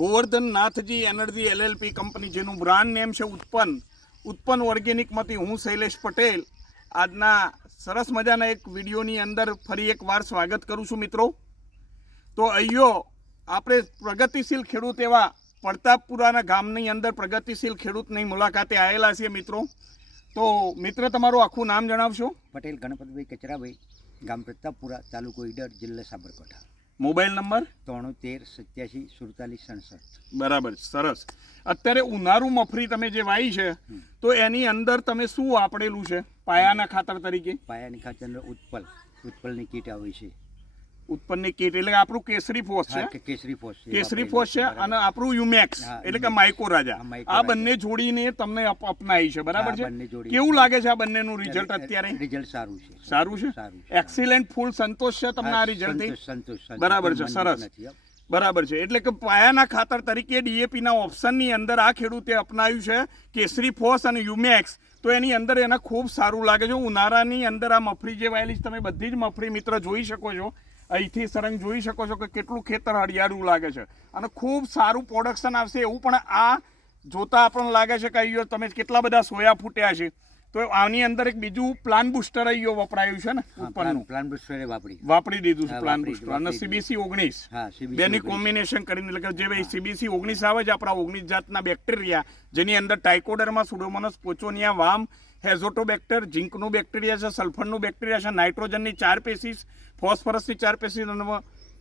Govardhan Nathji energy LLP company, જેનું brand name છે ઉત્પન્ન ઓર્ગેનિકમાંથી હું શૈલેષ પટેલ આજના સરસ મજાના એક વિડીયોની અંદર ફરી એકવાર સ્વાગત કરું છું મિત્રો. તો અહીંયો આપણે પ્રગતિશીલ ખેડૂત એવા પડતાપુરાના ગામની અંદર પ્રગતિશીલ ખેડૂતની મુલાકાતે આવેલા છીએ મિત્રો. તો મિત્ર, તમારું આખું નામ જણાવશો? પટેલ ગણપતભાઈ કચરાભાઈ, ગામ પ્રતાપપુરા, તાલુકો ઈડર, જિલ્લા સાબરકાંઠા. મોબાઈલ નંબર 938787 બરાબર, સરસ. અત્યારે ઉનાળુ મફરી તમે જે વાવી છે તો એની અંદર તમે શું વાપરેલું છે પાયાના ખાતર તરીકે? પાયાની ખાતર ઉત્પલની કીટ આવે છે. ઉત્પન્નની કીટ એટલે આપણું કેસરી ફોસ છે, કેસરી ફોસ છે, અને આપણું યુમેક્સ એટલે કે માઇકો રાજા. આ બંને જોડીને તમને અપનાવી છે, બરાબર છે? કેવું લાગે છે આ બંનેનું રિઝલ્ટ અત્યારે? રિઝલ્ટ સારું છે. સારું છે, એક્સિલન્ટ, ફૂલ સંતોષ છે તમને આ રિઝલ્ટથી? સંતોષ. બરાબર છે, સરસ. બરાબર છે. એટલે કે પાયાના ખાતર તરીકે DAP ના ઓપ્શનની અંદર આ ખેડૂતે અપનાવ્યું છે કેસરી ફોસ અને યુમેક્સ. તો એની અંદર એને ખૂબ સારું લાગે છે. ઉનાળાની અંદર આ મફળી જે વાયેલી તમે બધી જ મફળી મિત્ર જોઈ શકો છો. અહીંથી સરંગ જોઈ શકો છો કે કેટલું ખેતર હરિયાળું લાગે છે અને ખૂબ સારું પ્રોડક્શન આવશે એવું પણ આ જોતા આપણને લાગે છે કે અહીંયા તમે કેટલા બધા સોયા ફૂટ્યા છે. તો આની અંદર એક બીજું પ્લાન બુસ્ટર અહીંયા વપરાયું છે ને, ઉપરનું પ્લાન બુસ્ટર વાપરી દીધું છે. પ્લાન બુસ્ટર અને CBC 19 બેની કોમ્બિનેશન કરીને, એટલે કે જે ભાઈ CBC 19 આવે છે આપણા 19 જાતના બેક્ટેરિયા, જેની અંદર ટાઇકોડર્મા, સુડોમોનાસ, પોચોનિયા, વામ, હેઝોટોબેક્ટર, ઝિંકનું બેક્ટેરિયા છે, સલ્ફરનું બેક્ટેરિયા છે, નાઇટ્રોજનની 4 પેશીસ, ફોસ્ફરસની 4 પેશીસ અને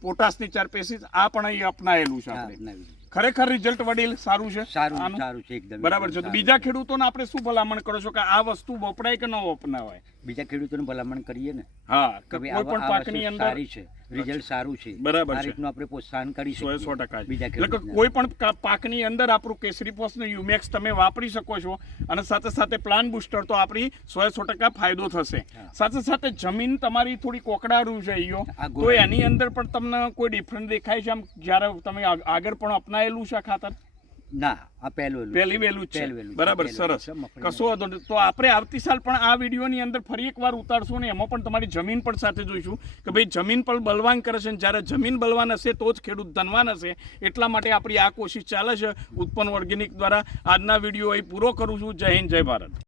પોટાશની 4 પેશીસ આ પણ અહીં અપનાયેલું છે આપણે. ખરેખર રિઝલ્ટ વડીલ સારું છે. સારું છે એકદમ. બરાબર છે. તો બીજા ખેડૂતોને આપણે શું ભલામણ કરો છો કે આ વસ્તુ વપરાય કે ન વપરાય? બીજા ખેડૂતોને ભલામણ કરીએ ને. હા, કોઈ પણ પાકની અંદર સારી છે, રિઝલ્ટ સારું છે. બરાબર છે. આ રીતનું આપણે પ્રોત્સાહન કરી શકીએ 100%. બીજા એટલે કે કોઈ પણ પાકની અંદર આપણું કેસરી ફોસ ને યુમેક્સ તમે વાપરી શકો છો અને સાથે સાથે પ્લાન બુસ્ટર તો આપણી 100% ફાયદો થશે. સાથે સાથે જમીન તમારી થોડી કોકડારું છે અહીંયો, તો એની અંદર પણ તમને કોઈ ડિફરન્ટ દેખાય છે આમ જ્યારે તમે આગળ પણ અપનાયેલું છે ખાતર? ના, આ પહેલું છે. બરાબર, સરસ. કશો વાંધો નહીં. તો આપણે આવતી સાલ પણ આ વિડીયોની અંદર ફરી એકવાર ઉતારશું ને એમાં પણ તમારી જમીન પણ સાથે જોઈશું કે ભાઈ જમીન પણ બલવાન કરે છે, જ્યારે જમીન બલવાન હશે તો જ ખેડૂત ધનવાન હશે. એટલા માટે આપણી આ કોશિશ ચાલે છે ઉત્પન્ન ઓર્ગેનિક દ્વારા. આજના વિડીયો અહીં પૂરો કરું છું. જય હિન્દ, જય ભારત.